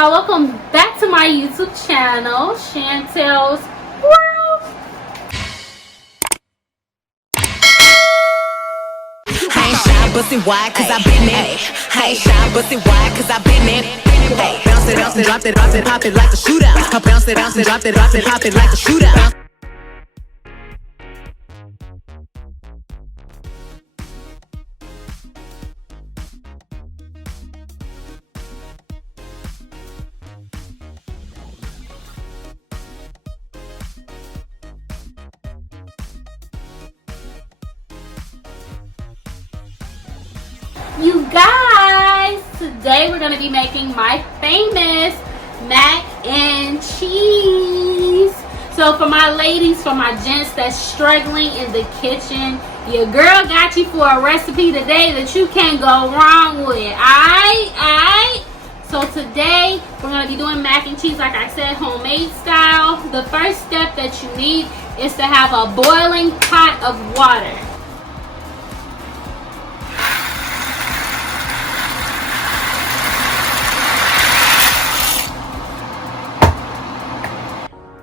y'all, welcome back to my YouTube channel, Shantell's World. I ain't shy, bust it wide, cause I been there. I ain't shy, bust it wide, cause I been there. Bounce it, bounce it, drop it, pop it like a shootout. Bounce it, drop it, pop it like a shootout. You guys, today we're going to be making my famous mac and cheese. So for my ladies, for my gents that's struggling in the kitchen, your girl got you for a recipe today that you can't go wrong with. Alright? So today we're going to be doing mac and cheese, like I said, homemade style. The first step that you need is to have a boiling pot of water.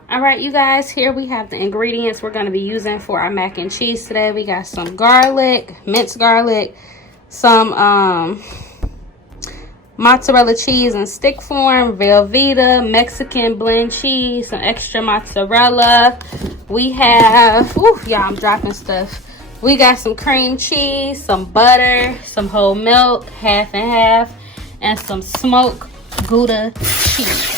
Alright, you guys, here we have the ingredients we're going to be using for our mac and cheese today. We got some garlic, minced garlic, some mozzarella cheese in stick form, Velveeta, Mexican blend cheese, some extra mozzarella. We have, y'all, I'm dropping stuff. We got some cream cheese, some butter, some whole milk, half and half, and some smoked gouda cheese.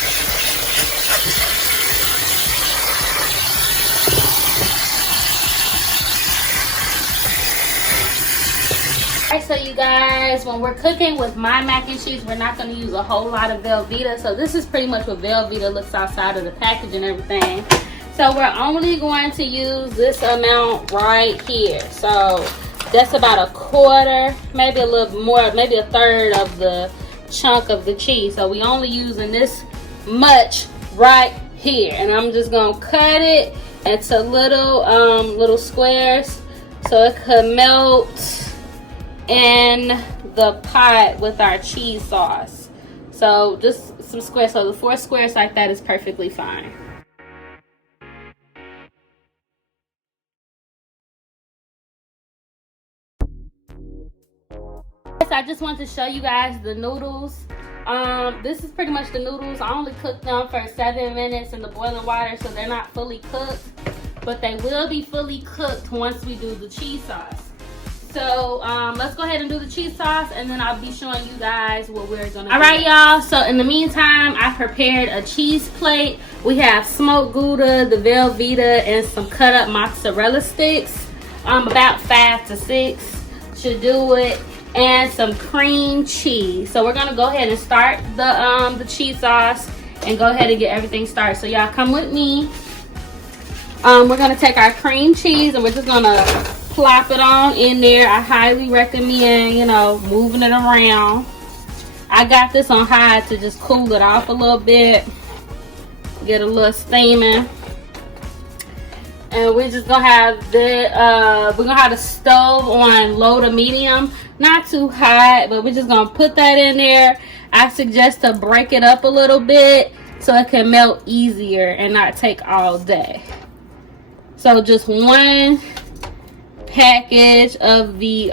Alright, so you guys, when we're cooking with my mac and cheese, we're not going to use a whole lot of Velveeta. So this is pretty much what Velveeta looks outside of the package and everything. So we're only going to use this amount right here. So that's about a quarter, maybe a little more, maybe a third of the chunk of the cheese. So we only using this much right here. And I'm just going to cut it into little squares so it could melt in the pot with our cheese sauce. So just some squares, so the 4 squares like that is perfectly fine. I just want to show you guys the noodles. This is pretty much the noodles. I only cooked them for 7 minutes in the boiling water, so they're not fully cooked, but they will be fully cooked once we do the cheese sauce. So let's go ahead and do the cheese sauce, and then I'll be showing you guys what we're gonna do. Alright, y'all, so in the meantime, I prepared a cheese plate. We have smoked gouda, the Velveeta, and some cut up mozzarella sticks. About 5 to 6 should do it, and some cream cheese. So we're gonna go ahead and start the cheese sauce and go ahead and get everything started. So y'all come with me. We're gonna take our cream cheese and we're just gonna plop it on in there. I highly recommend, moving it around. I got this on high to just cool it off a little bit, get a little steaming. And we're just gonna have the stove on low to medium, not too hot, but we're just gonna put that in there. I suggest to break it up a little bit so it can melt easier and not take all day. So just one package of the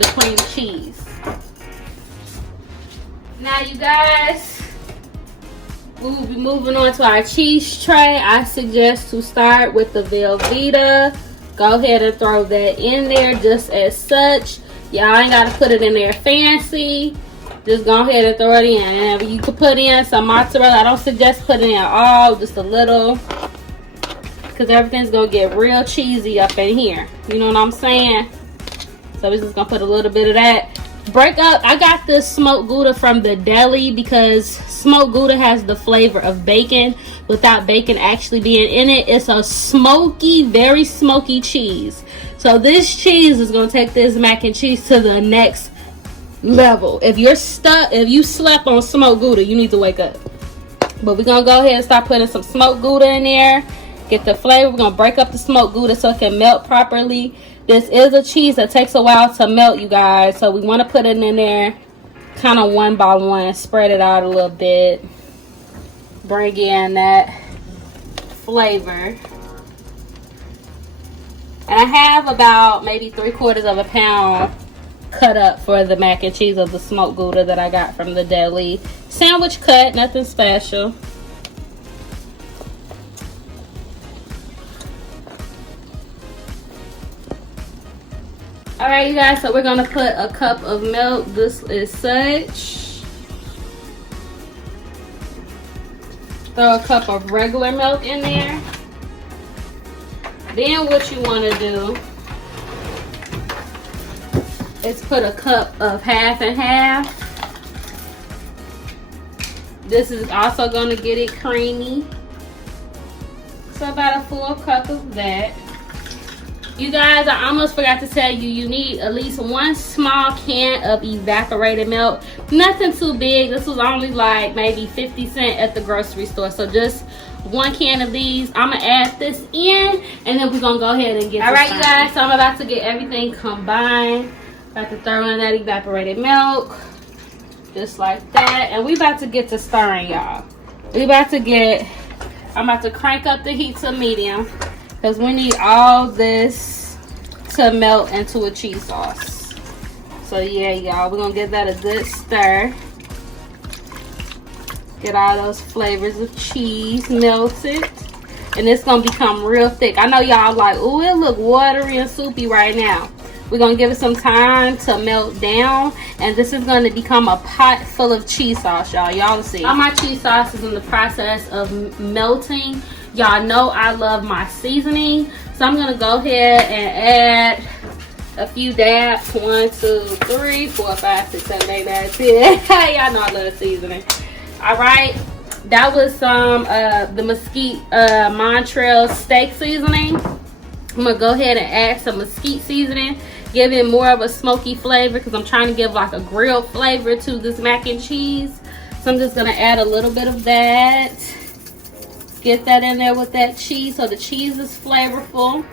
cream cheese. Now you guys, we will be moving on to our cheese tray. I suggest to start with the Velveeta. Go ahead and throw that in there just as such. Y'all ain't got to put it in there fancy. Just go ahead and throw it in. And you could put in some mozzarella. I don't suggest putting in all, just a little, because everything's gonna get real cheesy up in here. You know what I'm saying? So we're just gonna put a little bit of that. Break up. I got this smoked gouda from the deli because smoked gouda has the flavor of bacon without bacon actually being in it. It's a smoky, very smoky cheese. So this cheese is gonna take this mac and cheese to the next level. If you slept on smoked gouda, you need to wake up. But we're gonna go ahead and start putting some smoked gouda in there. Get the flavor. We're gonna break up the smoked gouda so it can melt properly. This is a cheese that takes a while to melt, you guys, so we want to put it in there kind of one by one, spread it out a little bit, bring in that flavor. And I have about maybe 3/4 of a pound cut up for the mac and cheese of the smoked gouda that I got from the deli. Sandwich cut, nothing special. Alright, you guys, so we're gonna put a cup of milk. This is such. Throw a cup of regular milk in there. Then what you want to do is put a cup of half and half. This is also going to get it creamy. So about a full cup of that. You guys, I almost forgot to tell you, you need at least one small can of evaporated milk. Nothing too big. This was only like maybe 50 cents at the grocery store. So just one can of these. I'm gonna add this in, and then we're gonna go ahead and get. All right, you guys, so I'm about to get everything combined. About to throw in that evaporated milk, just like that, and we about to get to stirring, y'all. I'm about to crank up the heat to medium because we need all this to melt into a cheese sauce. So yeah, y'all, we're gonna give that a good stir. Get all those flavors of cheese melted. And it's going to become real thick. I know y'all like, ooh, it look watery and soupy right now. We're going to give it some time to melt down. And this is going to become a pot full of cheese sauce, y'all. Y'all will see. All my cheese sauce is in the process of melting. Y'all know I love my seasoning. So I'm going to go ahead and add a few dabs. 1, 2, 3, 4, 5, 6, 7, 8, 9, 10. Y'all know I love seasoning. All right, that was some the mesquite Montreal steak seasoning. I'm gonna go ahead and add some mesquite seasoning, give it more of a smoky flavor because I'm trying to give like a grilled flavor to this mac and cheese. So I'm just gonna add a little bit of that. Get that in there with that cheese so the cheese is flavorful.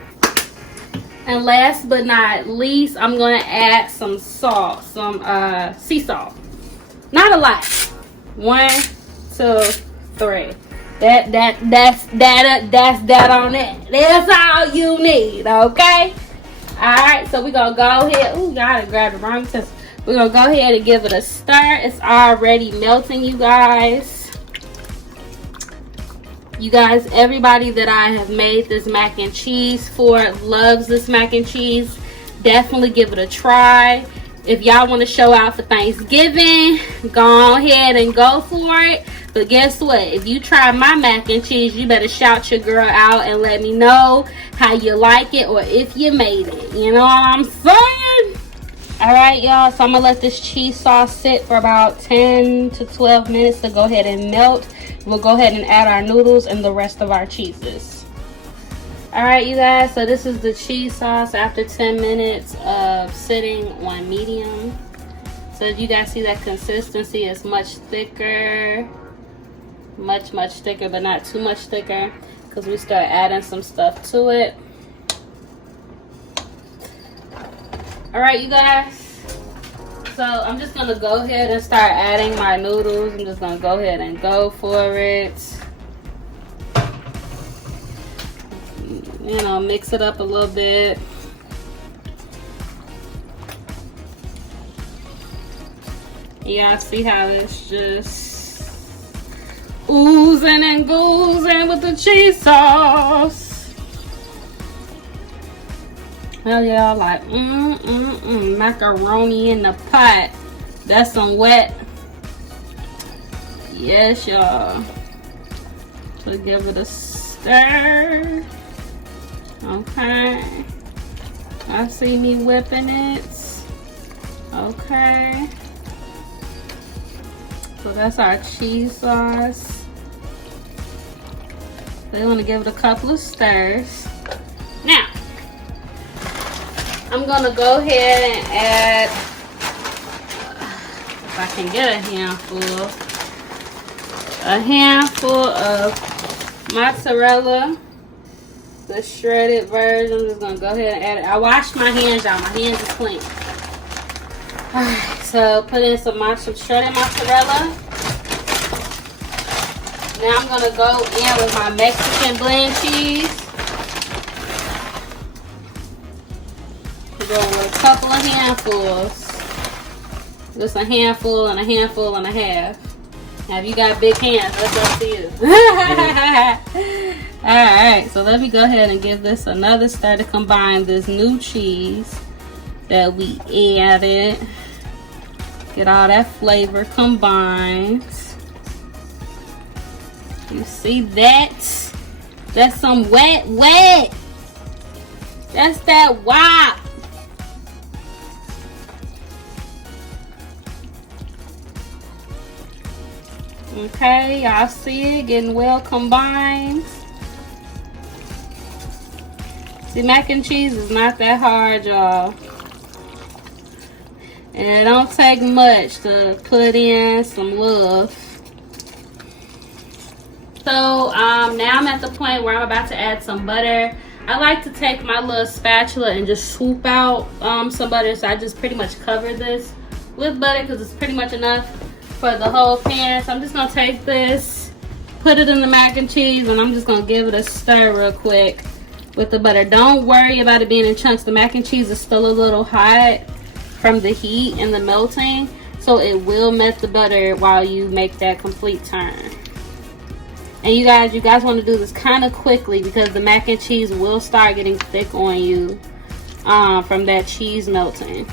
And last but not least, I'm gonna add some salt, some sea salt. Not a lot. 1, 2, 3. That's that on it. That's all you need, okay? Alright, so we're gonna go ahead. Ooh, gotta grab the wrong test. We're gonna go ahead and give it a stir. It's already melting, you guys. You guys, everybody that I have made this mac and cheese for loves this mac and cheese. Definitely give it a try. If y'all want to show out for Thanksgiving, go ahead and go for it. But guess what? If you try my mac and cheese, you better shout your girl out and let me know how you like it or if you made it. You know what I'm saying? Alright, y'all. So I'm going to let this cheese sauce sit for about 10 to 12 minutes to go ahead and melt. We'll go ahead and add our noodles and the rest of our cheeses. Alright, you guys, so this is the cheese sauce after 10 minutes of sitting on medium. So if you guys see that consistency is much thicker. Much thicker, but not too much thicker because we start adding some stuff to it. Alright, you guys. So I'm just going to go ahead and start adding my noodles. I'm just going to go ahead and go for it. You know, mix it up a little bit. Yeah, see how it's just oozing and goozing with the cheese sauce. Hell yeah, like macaroni in the pot. That's some wet. Yes, y'all. So give it a stir. Okay. I see me whipping it. Okay. So that's our cheese sauce. They want to give it a couple of stirs. Now, I'm going to go ahead and add, if I can get a handful of mozzarella. The shredded version. I'm just gonna go ahead and add it. I washed my hands, y'all. My hands are clean. Alright, to put in some shredded mozzarella. Now I'm gonna go in with my Mexican blend cheese. We're going with a couple of handfuls. Just a handful and a handful and a half. Now if you got big hands, that's up to you. Alright, so let me go ahead and give this another stir to combine this new cheese that we added. Get all that flavor combined. You see that? That's some wet. That's that wop. Okay, y'all see it getting well combined. See, mac and cheese is not that hard, y'all. And it don't take much to put in some love. So now I'm at the point where I'm about to add some butter. I like to take my little spatula and just swoop out some butter. So I just pretty much cover this with butter because it's pretty much enough for the whole pan. So I'm just gonna take this, put it in the mac and cheese, and I'm just gonna give it a stir real quick with the butter. Don't worry about it being in chunks. The mac and cheese is still a little hot from the heat and the melting, so it will melt the butter while you make that complete turn. And you guys want to do this kind of quickly because the mac and cheese will start getting thick on you from that cheese melting.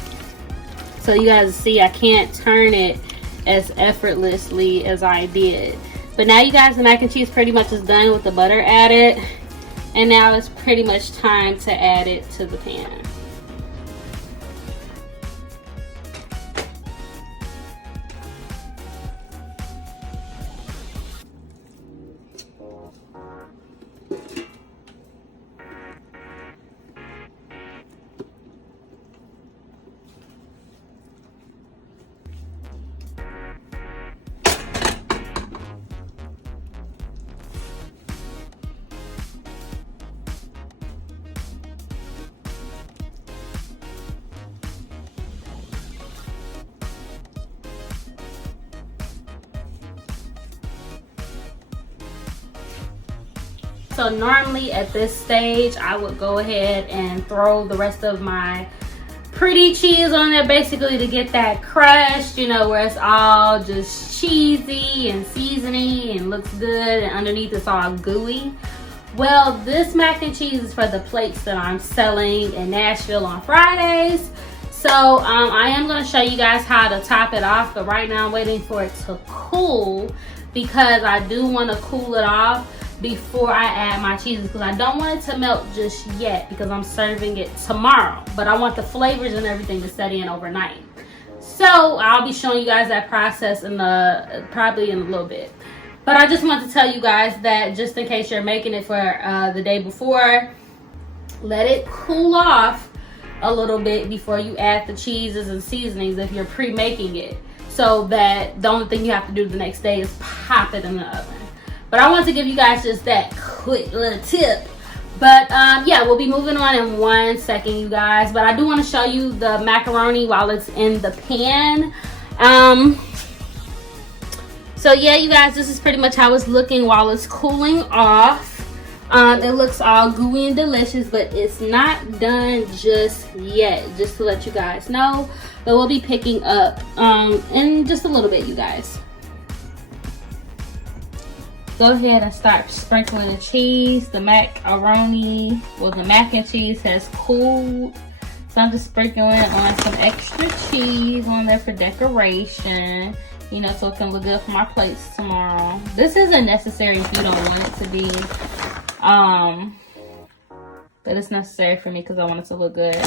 So you guys see I can't turn it as effortlessly as I did. But now you guys, the mac and cheese pretty much is done with the butter added. And now it's pretty much time to add it to the pan. So normally at this stage, I would go ahead and throw the rest of my pretty cheese on there, basically to get that crust, you know, where it's all just cheesy and seasoning and looks good, and underneath it's all gooey. Well, this mac and cheese is for the plates that I'm selling in Nashville on Fridays. So I am going to show you guys how to top it off, but right now I'm waiting for it to cool because I do want to cool it off before I add my cheeses, because I don't want it to melt just yet because I'm serving it tomorrow, but I want the flavors and everything to set in overnight. So I'll be showing you guys that process in probably in a little bit. But I just want to tell you guys that just in case you're making it for the day before, let it cool off a little bit before you add the cheeses and seasonings if you're pre-making it, so that the only thing you have to do the next day is pop it in the oven. But I want to give you guys just that quick little tip. But yeah, we'll be moving on in 1 second, you guys. But I do want to show you the macaroni while it's in the pan. So yeah, you guys, this is pretty much how it's looking while it's cooling off. It looks all gooey and delicious, but it's not done just yet, just to let you guys know. But we'll be picking up in just a little bit, you guys. Go ahead and start sprinkling the cheese. The macaroni, well, the mac and cheese has cooled, so I'm just sprinkling on some extra cheese on there for decoration, you know, so it can look good for my plates tomorrow. This isn't necessary if you don't want it to be, but it's necessary for me because I want it to look good. So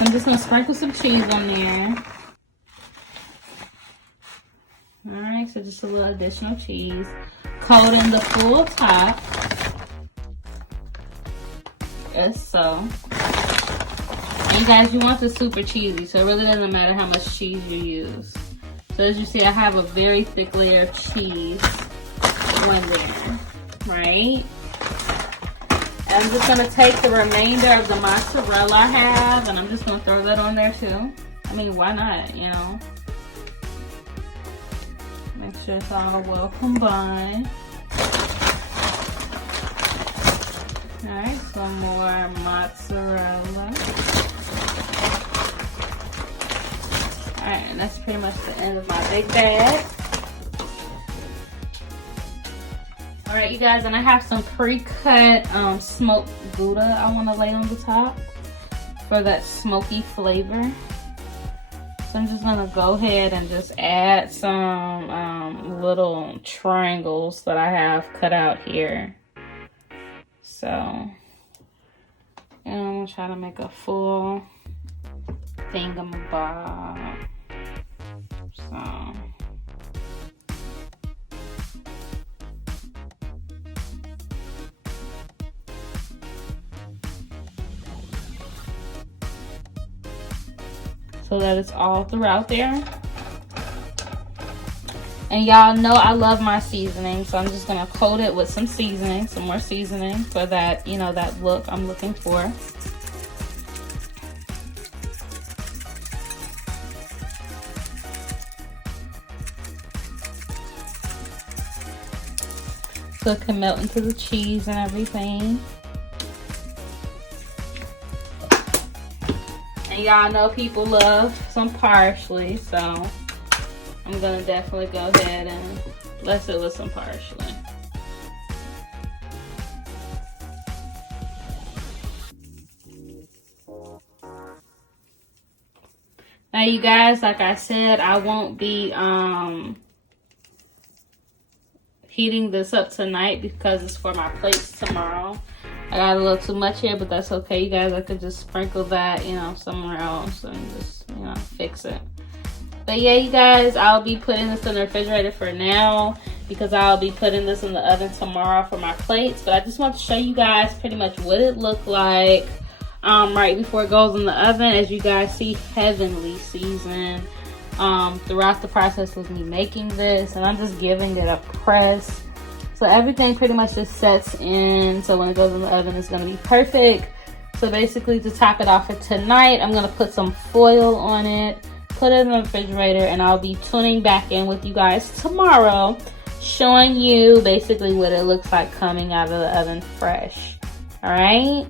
I'm just gonna sprinkle some cheese on there. All right, so just a little additional cheese. Coating the full top, as so. And you guys, you want this super cheesy, so it really doesn't matter how much cheese you use. So as you see, I have a very thick layer of cheese on there, right? And I'm just gonna take the remainder of the mozzarella I have, and I'm just gonna throw that on there too. I mean, why not, you know? sure it's all well combined. Alright, some more mozzarella. Alright, and that's pretty much the end of my big bag. Alright, you guys, and I have some pre-cut smoked gouda I want to lay on the top for that smoky flavor. So I'm just going to go ahead and just add some little triangles that I have cut out here. So, and I'm going to try to make a full thingamabob. So, that it's all throughout there. And y'all know I love my seasoning, so I'm just gonna coat it with some seasoning, some more seasoning for that, you know, that look I'm looking for. So it can melt into the cheese and everything. And y'all know people love some parsley, so I'm gonna definitely go ahead and bless it with some parsley. Now you guys, like I said, I won't be heating this up tonight because it's for my plates tomorrow. I got a little too much here, but that's okay, you guys. I could just sprinkle that, you know, somewhere else and just, you know, fix it. But yeah, you guys, I'll be putting this in the refrigerator for now because I'll be putting this in the oven tomorrow for my plates. But I just want to show you guys pretty much what it looked like right before it goes in the oven. As you guys see, heavenly seasoned throughout the process of me making this. And I'm just giving it a press. So everything pretty much just sets in. So when it goes in the oven, it's going to be perfect. So basically, to top it off for tonight, I'm going to put some foil on it, put it in the refrigerator, and I'll be tuning back in with you guys tomorrow, showing you basically what it looks like coming out of the oven fresh. All right.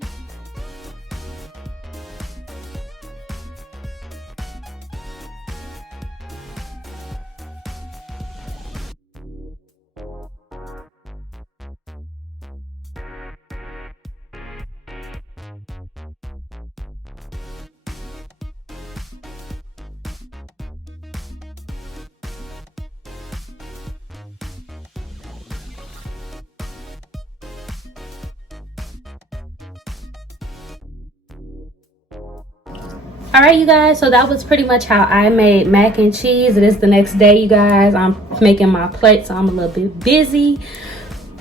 All right, you guys, so that was pretty much how I made mac and cheese. It is the next day, you guys. I'm making my plate, so I'm a little bit busy.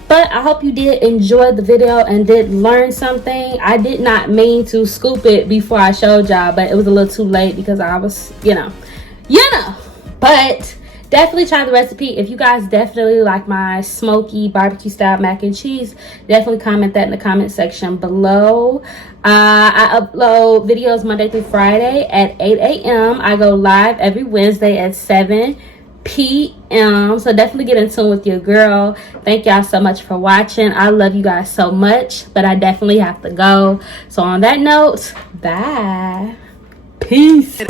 But I hope you did enjoy the video and did learn something. I did not mean to scoop it before I showed y'all, but it was a little too late because I was, you know. But definitely try the recipe. If you guys definitely like my smoky barbecue style mac and cheese, definitely comment that in the comment section below. I upload videos Monday through Friday at 8 a.m. I go live every Wednesday at 7 p.m. So definitely get in tune with your girl. Thank y'all so much for watching. I love you guys so much, but I definitely have to go. So on that note, bye. Peace.